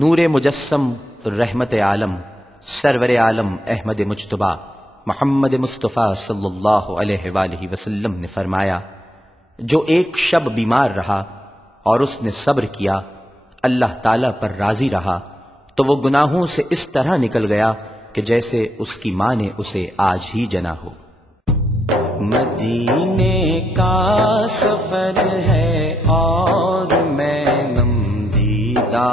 نور مجسم رحمت عالم سرور عالم احمد مجتبی محمد مصطفیٰ صلی اللہ علیہ وآلہ وسلم نے فرمایا، جو ایک شب بیمار رہا اور اس نے صبر کیا، اللہ تعالی پر راضی رہا، تو وہ گناہوں سے اس طرح نکل گیا کہ جیسے اس کی ماں نے اسے آج ہی جنا ہو۔ مدینے کا سفر ہے اور میں نم دیدہ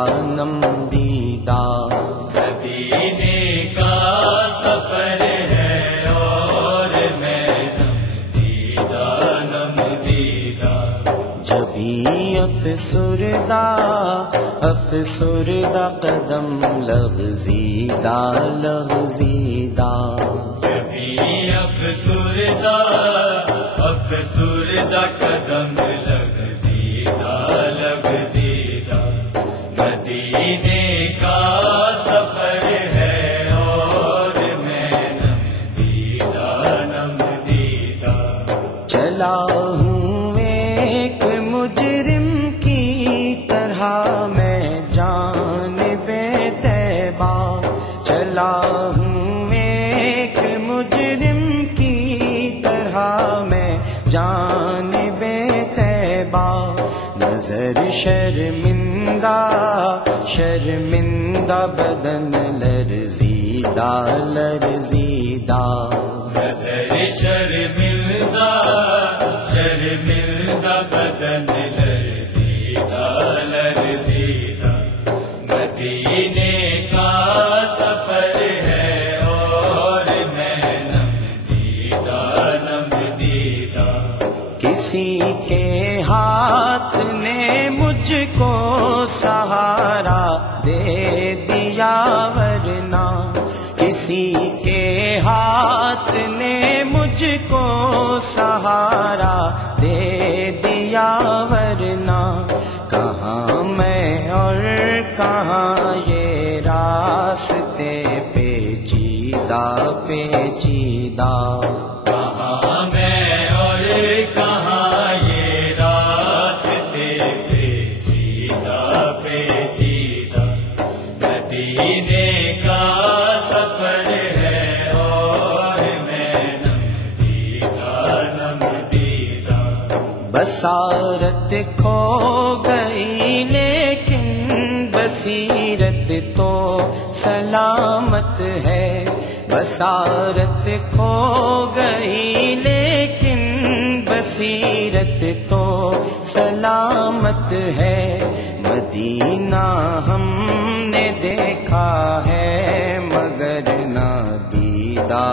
مدینے کا سفر ہے اور میں نم دیدہ جبھی افسردہ قدم لغزیدہ جبھی افسردہ قدم لغزیدہ مدینے کا سفر ہے اور میں نم دیدہ چلا ہوں ایک مجرم کی طرح میں جانب طیبہ، چلا ہوں ایک مجرم کی طرح میں جانب طیبہ، نظر شرمندہ بدن لرزیدہ نظر شرمندہ بدن لرزیدہ مدینے کا سفر ہے اور میں نم دیدہ کسی کے ہاتھ نے مجھ کو سہارا دے دیا، ورنہ کسی کے ہاتھ نے مجھ کو سہارا دے دیا، ورنہ کہاں میں اور کہاں یہ راستے پیچیدہ کہاں میں اور کہاں یہ راستے پیچیدہ مدینے کا سفر ہے اور میں نم دیدہ بصارت کھو گئی لیکن بصیرت تو سلامت ہے، بصارت کھو گئی لیکن بصیرت تو سلامت ہے، مدینہ ہم نے دیکھا ہے مگر نادیدہ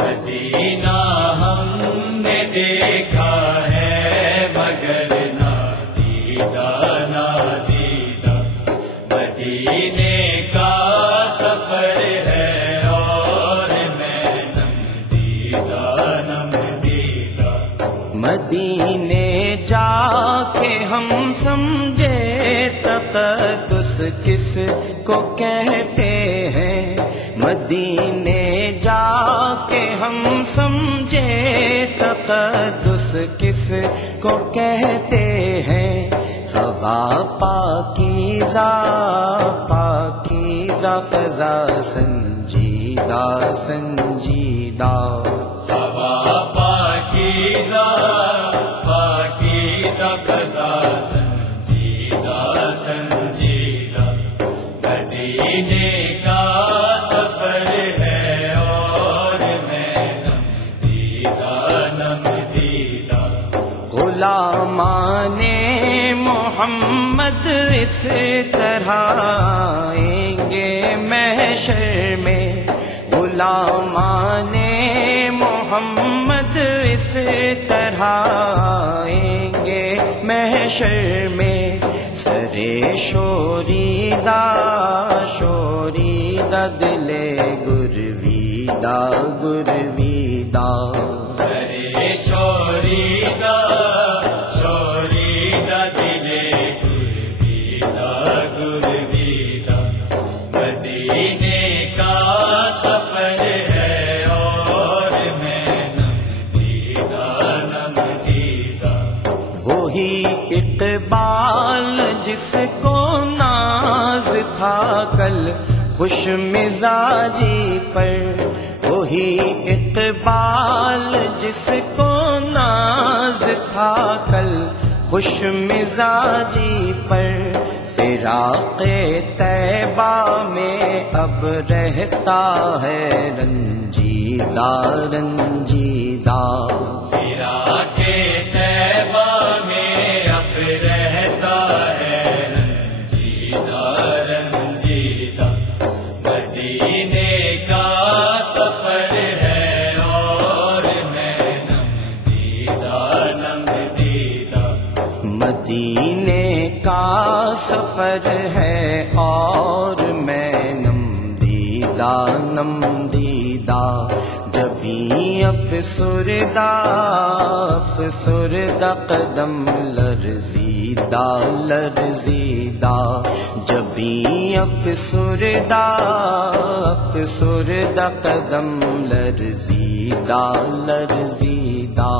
مدینہ ہم نے دیکھا ہے مگر نادیدہ مدینے کا سفر ہے اور میں نم دیدہ مدینے جا کے ہم سمجھے تقدس کس کو کہتے ہیں، مدینے جا کے ہم سمجھے تقدس کس کو کہتے ہیں، ہوا پاکیزہ فضا سنجیدہ ہوا پاکیزہ فضا سنجیدہ مدینے کا سفر ہے اور میں نم دیدہ غلامان محمد اس طرح آئیں گے محشر میں، غلامان محمد اس طرح آئیں گے محشر میں، سرے شوریدہ دل گرویدہ سرے شوریدہ دل گرویدہ مدینے کا سفر ہے اور میں نم دیدہ وہی اقبال جس کو ناز تھا کل خوش مزاجی پر، وہی اقبال جس کو ناز تھا کل خوش مزاجی پر، فراق طیبہ میں اب رہتا ہے رنجیدہ رنجیدہ، فراق طیبہ میں اب رہتا ہے رنجیدہ رنجیدہ، مدینے کا سفر ہے اور میں نم دیدہ نم دیدہ، مدینے کا سفر ہے اور میں نم دیدہ، جبھی افسردہ افسردہ قدم لرزیدہ لرزیدہ، جبھی افسردہ افسردہ قدم لرزیدہ لرزیدہ۔